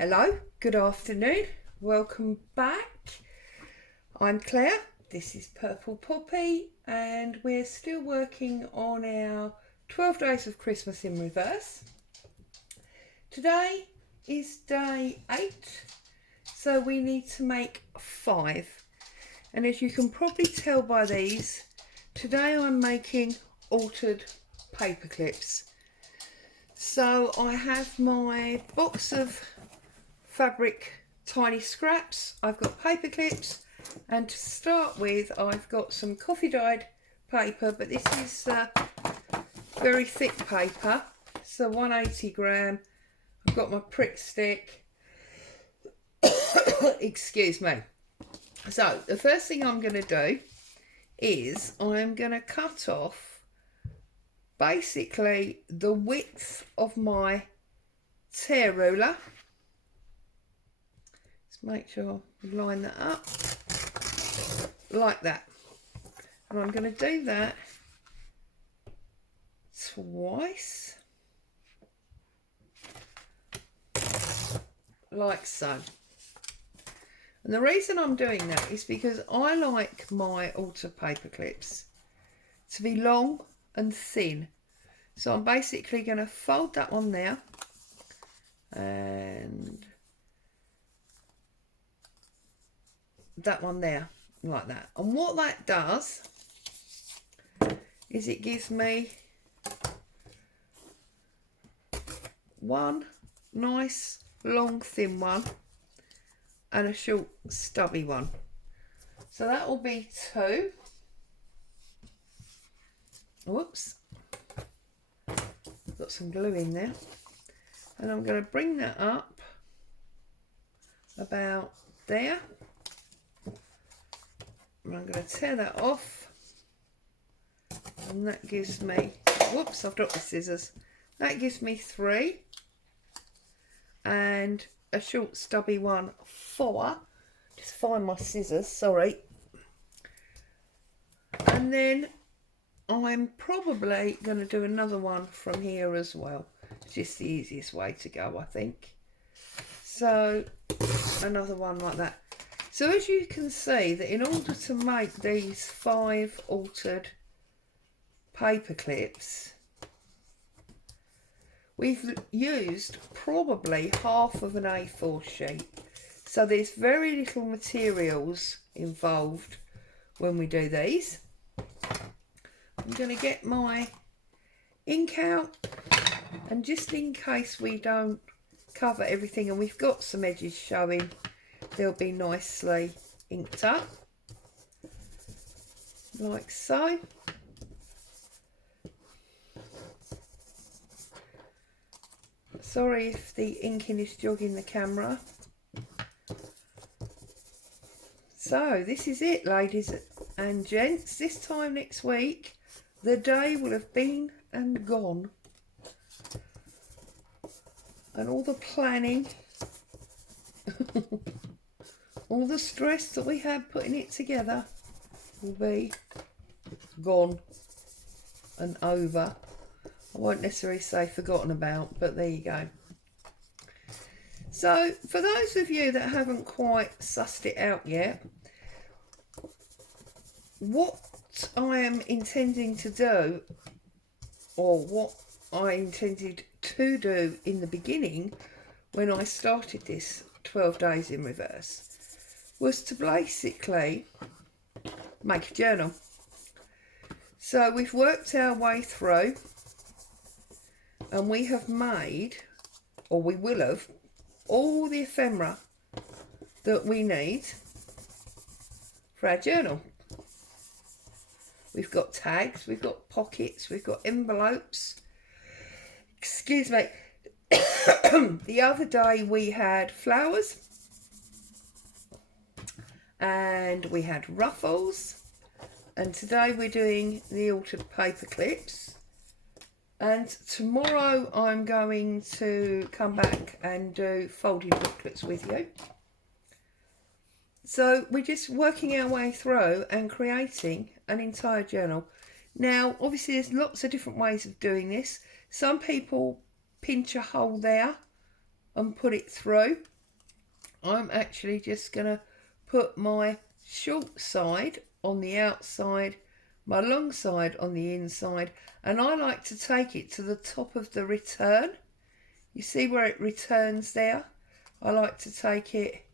Hello, good afternoon, welcome back. I'm Claire, this is Purple Poppy, and we're still working on our 12 Days of Christmas in reverse. Today is day 8, so we need to make 5. And as you can probably tell by these, today I'm making altered paper clips. So I have my box of fabric tiny scraps, I've got paper clips, and to start with I've got some coffee dyed paper, but this is very thick paper, so 180 gram. I've got my prick stick. Excuse me. So the first thing I'm going to do is I'm going to cut off basically the width of my tear ruler. Make sure I line that up like that, and I'm going to do that twice like so. And the reason I'm doing that is because I like my altered paper clips to be long and thin, so I'm basically going to fold that on there and that one there like that. And what that does is it gives me one nice long thin one and a short stubby one. So that will be 2. Whoops, got some glue in there. And I'm going to bring that up about there. I'm going to tear that off, and that gives me, whoops, I've dropped the scissors, that gives me 3 and a short stubby one 4. Just find my scissors, sorry. And then I'm probably going to do another one from here as well. It's just the easiest way to go, I think. So another one like that. So as you can see, that in order to make these 5 altered paper clips, we've used probably half of an A4 sheet. So there's very little materials involved when we do these. I'm going to get my ink out, and just in case we don't cover everything and we've got some edges showing, they'll be nicely inked up like so. Sorry if the inking is jogging the camera. So this is it, ladies and gents. This time next week the day will have been and gone, and all the planning all the stress that we had putting it together will be gone and over. I won't necessarily say forgotten about, but there you go. So for those of you that haven't quite sussed it out yet, what I am intending to do, or what I intended to do in the beginning when I started this 12 days in reverse, was to basically make a journal. So we've worked our way through, and we have made, or we will have, all the ephemera that we need for our journal. We've got tags, we've got pockets, we've got envelopes. Excuse me. The other day we had flowers, and we had ruffles, and today we're doing the altered paper clips, and tomorrow I'm going to come back and do folded booklets with you. So we're just working our way through and creating an entire journal. Now obviously there's lots of different ways of doing this. Some people pinch a hole there and put it through. I'm actually just going to put my short side on the outside, my long side on the inside, and I like to take it to the top of the return. You see where it returns there? I like to take it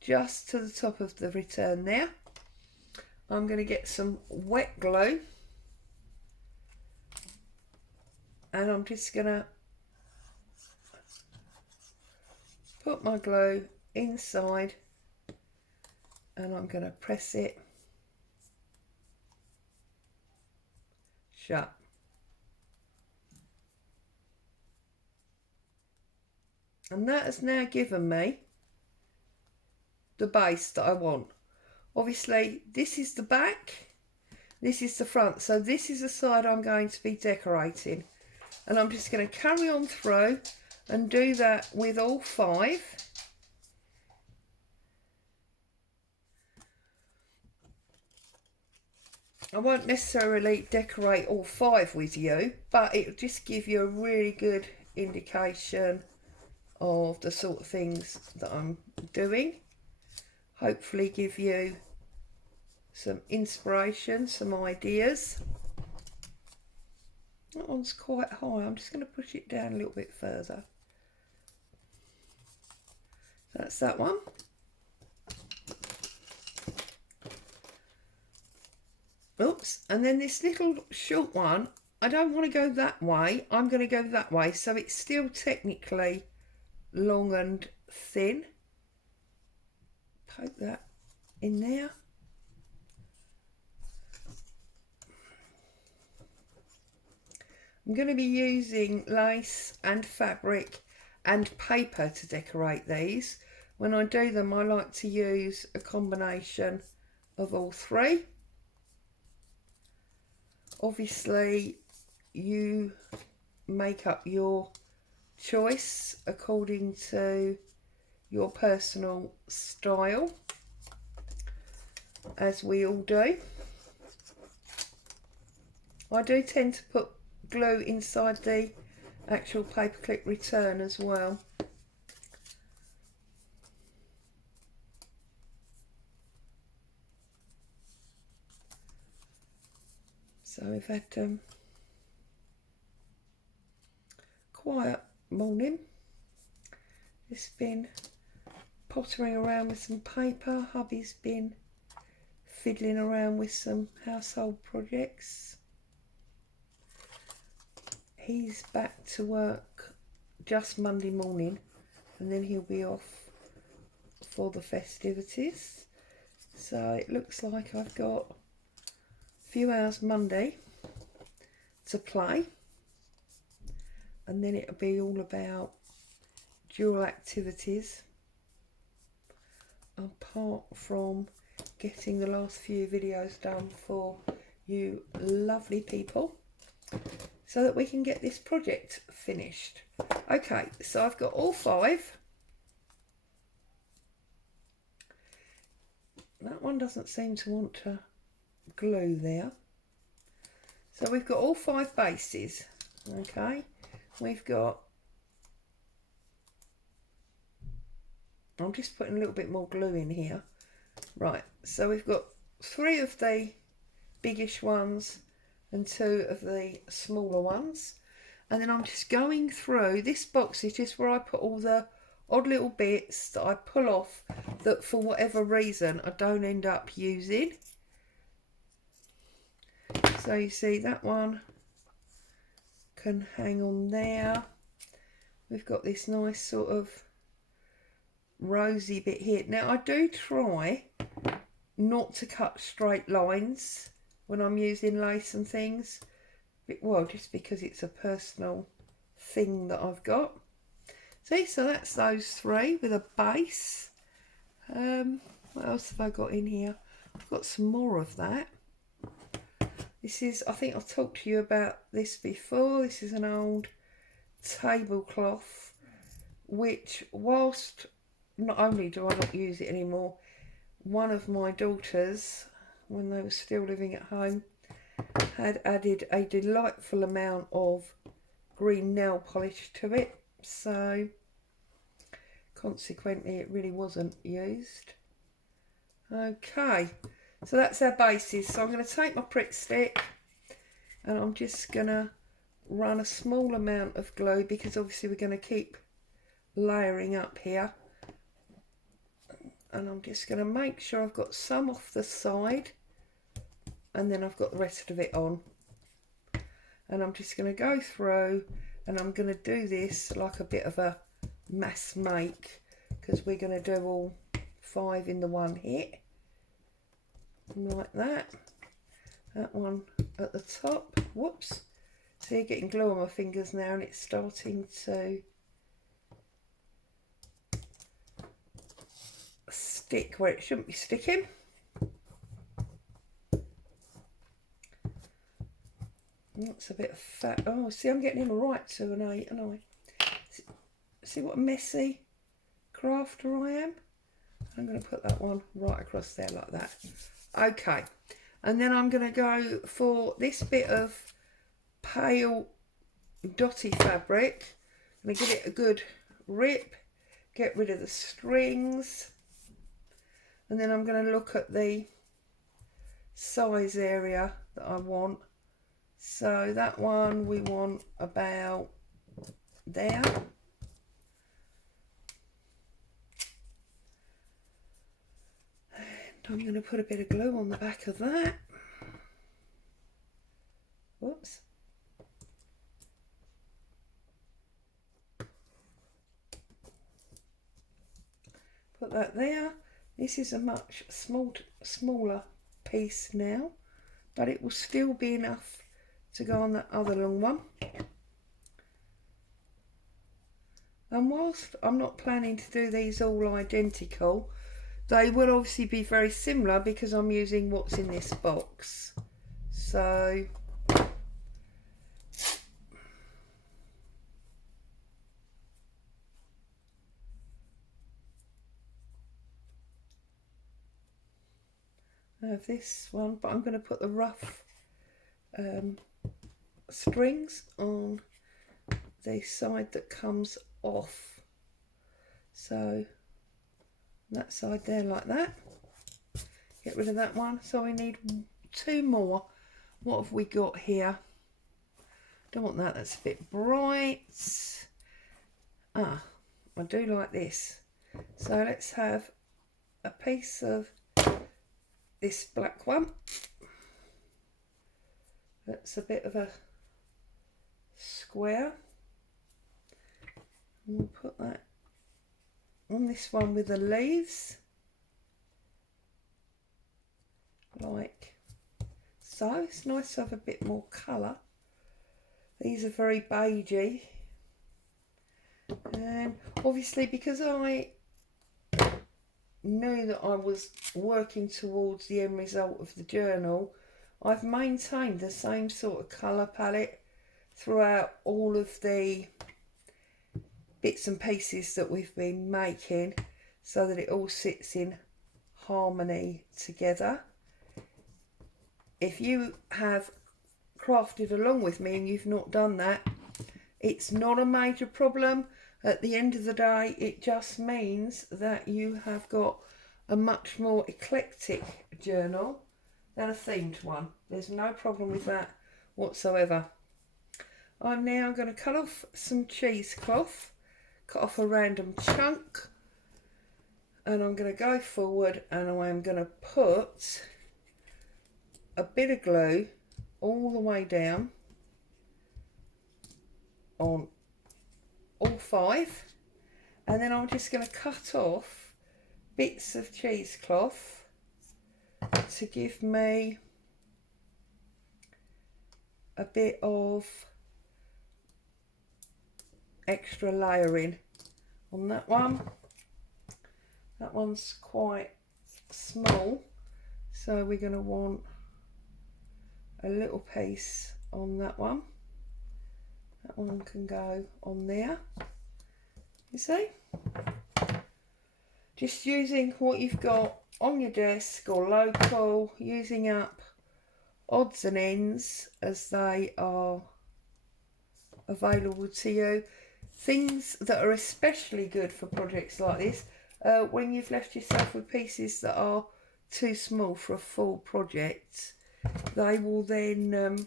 just to the top of the return there. I'm going to get some wet glue, and I'm just going to put my glue inside, and I'm going to press it shut. And that has now given me the base that I want. Obviously, this is the back, this is the front, so this is the side I'm going to be decorating. And I'm just going to carry on through and do that with all 5. I won't necessarily decorate all 5 with you, but it'll just give you a really good indication of the sort of things that I'm doing. Hopefully give you some inspiration, some ideas. That one's quite high. I'm just going to push it down a little bit further. That's that one. Oops, and then this little short one, I don't want to go that way, I'm going to go that way, so it's still technically long and thin. Poke that in there. I'm going to be using lace and fabric and paper to decorate these. When I do them, I like to use a combination of all 3. Obviously, you make up your choice according to your personal style, as we all do. I do tend to put glue inside the actual paperclip return as well. So we've had quiet morning. Just been pottering around with some paper. Hubby's been fiddling around with some household projects. He's back to work just Monday morning, and then he'll be off for the festivities. So it looks like I've got few hours Monday to play, and then it'll be all about dual activities, apart from getting the last few videos done for you lovely people so that we can get this project finished. Okay, so I've got all 5. That one doesn't seem to want to glue there. So we've got all 5 bases. Okay, we've got, I'm just putting a little bit more glue in here. Right, so we've got 3 of the biggish ones and 2 of the smaller ones, and then I'm just going through this box. Is just where I put all the odd little bits that I pull off that for whatever reason I don't end up using. So you see that one can hang on there. We've got this nice sort of rosy bit here. Now I do try not to cut straight lines when I'm using lace and things, well, just because it's a personal thing that I've got. See, so that's those 3 with a base. What else have I got in here? I've got some more of that. This is, I think I've talked to you about this before. This is an old tablecloth, which whilst not only do I not use it anymore, one of my daughters, when they were still living at home, had added a delightful amount of green nail polish to it. So Consequently, it really wasn't used. Okay, so that's our bases. So I'm going to take my Pritt stick and I'm just going to run a small amount of glue, because obviously we're going to keep layering up here. And I'm just going to make sure I've got some off the side, and then I've got the rest of it on. And I'm just going to go through, and I'm going to do this like a bit of a mass make, because we're going to do all 5 in the one hit, like that. That one at the top. Whoops. See, getting glue on my fingers now, and it's starting to stick where it shouldn't be sticking. That's a bit of fat. Oh, see, I'm getting in right to an 8, aren't I? See what a messy crafter I am? I'm going to put that one right across there like that. Okay, and then I'm going to go for this bit of pale dotty fabric. I'm going to give it a good rip, get rid of the strings, and then I'm going to look at the size area that I want. So that one we want about there. And I'm going to put a bit of glue on the back of that. Whoops. Put that there. This is a much smaller piece now, but it will still be enough to go on that other long one. And whilst I'm not planning to do these all identical, they will obviously be very similar because I'm using what's in this box. So I have this one, but I'm going to put the rough strings on the side that comes off. So that side there like that. Get rid of that one. So we need 2 more. What have we got here? Don't want that, that's a bit bright. I do like this. So let's have a piece of this black one. That's a bit of a square. And we'll put that on this one with the leaves, like so. It's nice to have a bit more colour. These are very beigey, and obviously because I knew that I was working towards the end result of the journal, I've maintained the same sort of colour palette throughout all of the bits and pieces that we've been making, so that it all sits in harmony together. If you have crafted along with me and you've not done that, it's not a major problem. At the end of the day, it just means that you have got a much more eclectic journal than a themed one. There's no problem with that whatsoever. I'm now going to cut off some cheesecloth, cut off a random chunk, and I'm going to go forward and I'm going to put a bit of glue all the way down on all 5, and then I'm just going to cut off bits of cheesecloth to give me a bit of extra layering on that one. That one's quite small, so we're going to want a little piece on that one. That one can go on there, you see. Just using what you've got on your desk or local, using up odds and ends as they are available to you. things that are especially good for projects like this, when you've left yourself with pieces that are too small for a full project, they will then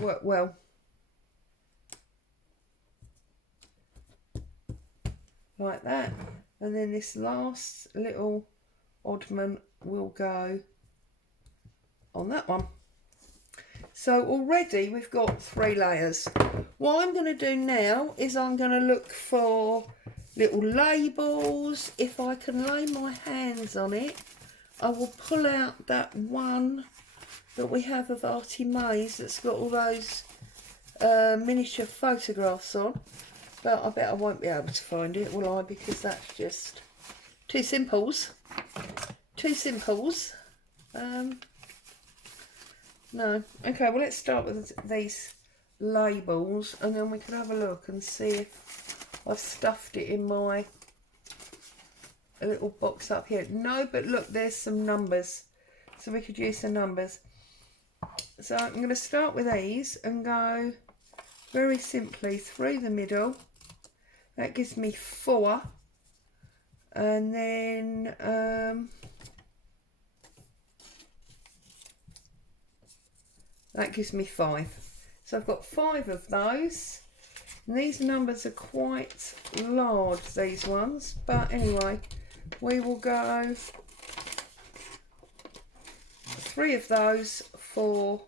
work well. Like that. And then this last little oddment will go on that one. So already we've got 3 layers. What I'm going to do now is I'm going to look for little labels. If I can lay my hands on it, I will pull out that one that we have of Artie Mays that's got all those miniature photographs on. But I bet I won't be able to find it, will I? Because that's just two simples. Two simples. No. Okay, well, let's start with these labels, and then we can have a look and see if I've stuffed it in my little box up here. No, but look, there's some numbers. So we could use some numbers. So I'm going to start with these and go very simply through the middle. That gives me 4. And then that gives me 5. So I've got 5 of those. And these numbers are quite large, these ones. But anyway, we will go 3 of those for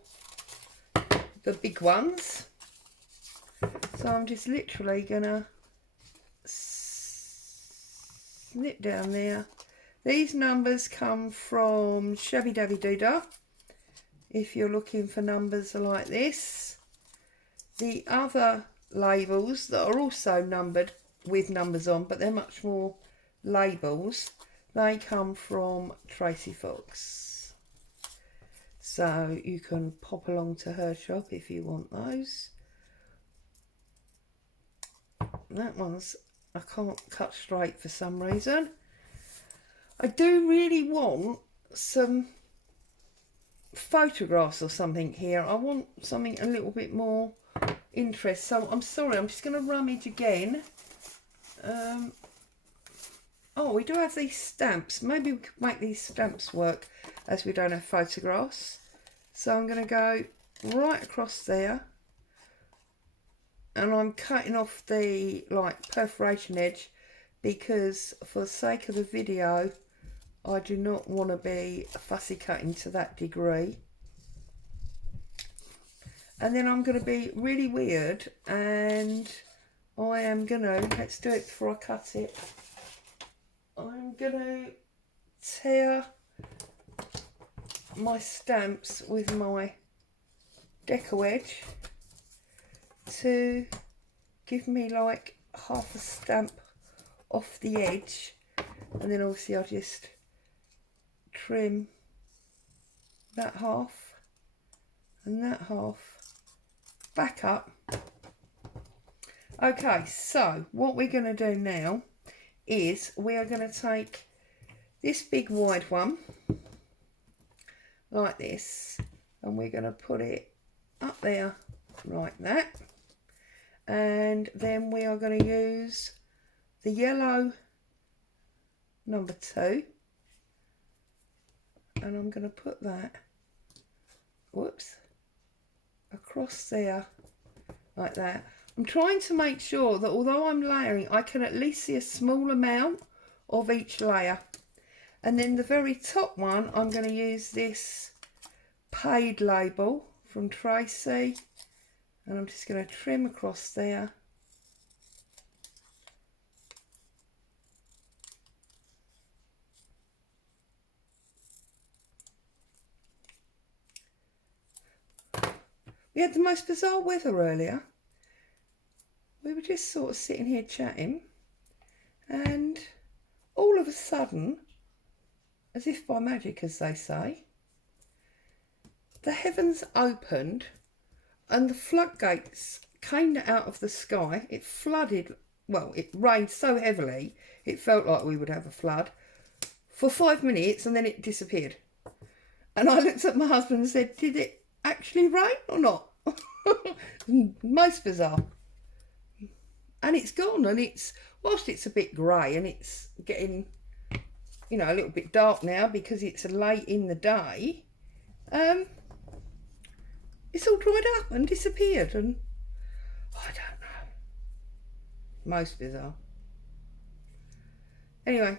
the big ones. So I'm just literally gonna snip down there. These numbers come from Shabby Dabby Doodah, if you're looking for numbers like this. The other labels that are also numbered with numbers on, but they're much more labels, they come from Tracy Fox. So you can pop along to her shop if you want those. That one's, I can't cut straight for some reason. I do really want some photographs or something here. I want something a little bit more interest. So I'm sorry, I'm just going to rummage again. Oh, we do have these stamps. Maybe we could make these stamps work as we don't have photographs. So I'm going to go right across there. And I'm cutting off the perforation edge because for the sake of the video, I do not want to be fussy cutting to that degree. And then I'm going to be really weird, and I am going to, let's do it before I cut it. I'm going to tear my stamps with my deco edge to give me like half a stamp off the edge, and then obviously I'll just trim that half and that half back up. Okay, so what we're going to do now is we are going to take this big wide one like this, and we're going to put it up there like that. And then we are going to use the yellow number 2, and I'm going to put that, whoops, across there like that. I'm trying to make sure that although I'm layering, I can at least see a small amount of each layer. And then the very top one, I'm going to use this paid label from Tracy. And I'm just going to trim across there. We had the most bizarre weather earlier. We were just sort of sitting here chatting, and all of a sudden, as if by magic, as they say, the heavens opened and the floodgates came out of the sky. It flooded, well, it rained so heavily, it felt like we would have a flood for 5 minutes, and then it disappeared. And I looked at my husband and said, did it actually rain or not? Most bizarre. and it's gone, and it's, whilst it's a bit grey and it's getting, you know, a little bit dark now because it's late in the day, it's all dried up and disappeared, and I don't know, most bizarre. Anyway,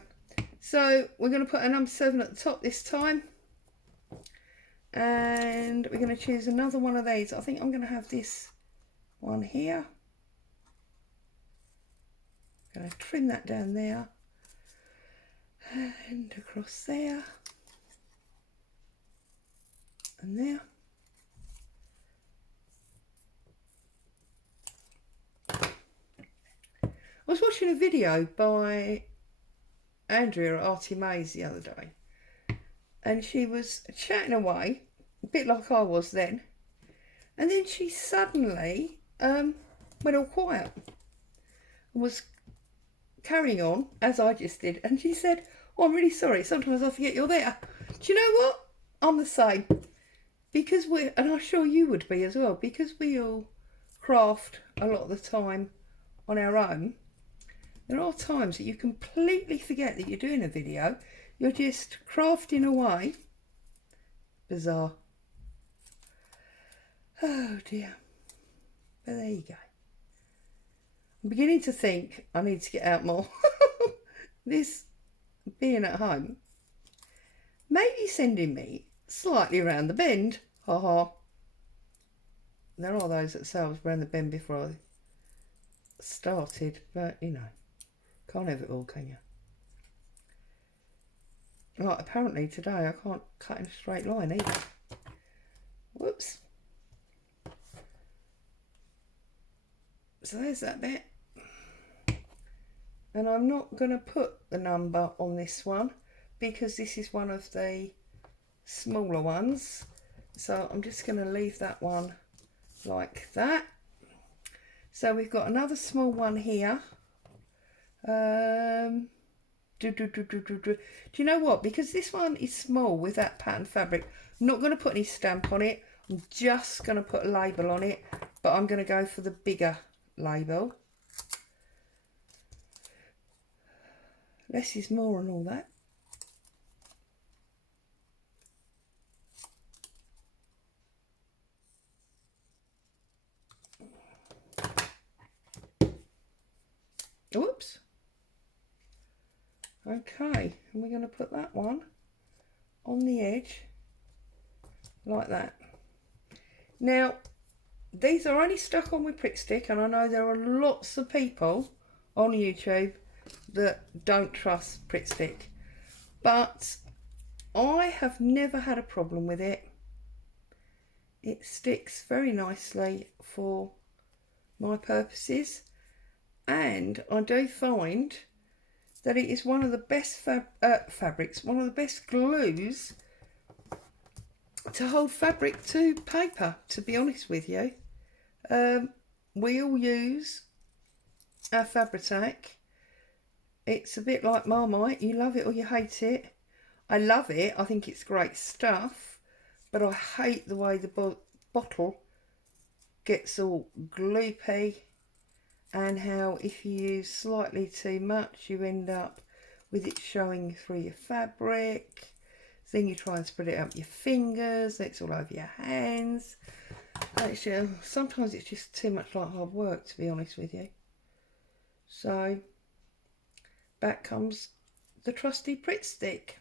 so we're going to put a number 7 at the top this time, and we're going to choose another one of these. I think I'm going to have this one here. I'm going to trim that down there and across there and there. I was watching a video by Andrea at Artie Mays the other day, and she was chatting away, a bit like I was then, and then she suddenly went all quiet and was carrying on as I just did, and she said, "Oh, I'm really sorry, sometimes I forget you're there." Do you know what? I'm the same, because and I'm sure you would be as well, because we all craft a lot of the time on our own. There are times that you completely forget that you're doing a video. You're just crafting away. Bizarre. Oh dear. But there you go. I'm beginning to think I need to get out more. This being at home maybe sending me slightly around the bend. Ha ha. There are those that say I was around the bend before I started, but you know, can't have it all, can you? Right, apparently today I can't cut in a straight line either. Whoops. So there's that bit. And I'm not going to put the number on this one because this is one of the smaller ones. So I'm just going to leave that one like that. So we've got another small one here. Do you know what? Because this one is small with that pattern fabric, I'm not going to put any stamp on it. I'm just going to put a label on it, but I'm going to go for the bigger label. Less is more and all that. Whoops. Okay, and we're going to put that one on the edge like that. Now, these are only stuck on with Prick Stick, and I know there are lots of people on YouTube that don't trust Prick Stick, but I have never had a problem with it. It sticks very nicely for my purposes, and I do find that it is one of the best fabrics, one of the best glues to hold fabric to paper, to be honest with you. We all use our Fabri-Tac. It's a bit like Marmite, you love it or you hate it. I love it, I think it's great stuff, but I hate the way the bottle gets all gloopy, and how if you use slightly too much you end up with it showing through your fabric. Then you try and spread it out with your fingers, it's all over your hands. Actually, sometimes it's just too much like hard work, to be honest with you. So back comes the trusty Prick Stick.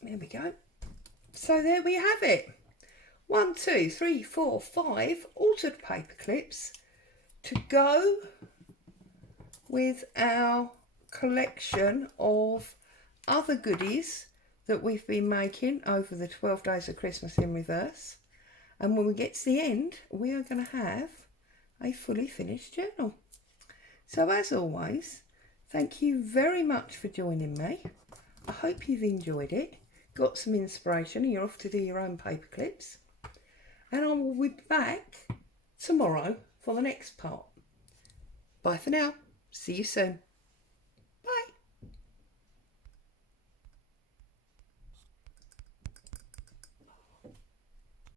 There we go. So there we have it. 1, 2, 3, 4, 5 altered paper clips to go with our collection of other goodies that we've been making over the 12 days of Christmas in reverse. And when we get to the end, we are going to have a fully finished journal. So as always, thank you very much for joining me. I hope you've enjoyed it, got some inspiration, and you're off to do your own paper clips. And I will be back tomorrow for the next part. Bye for now. See you soon.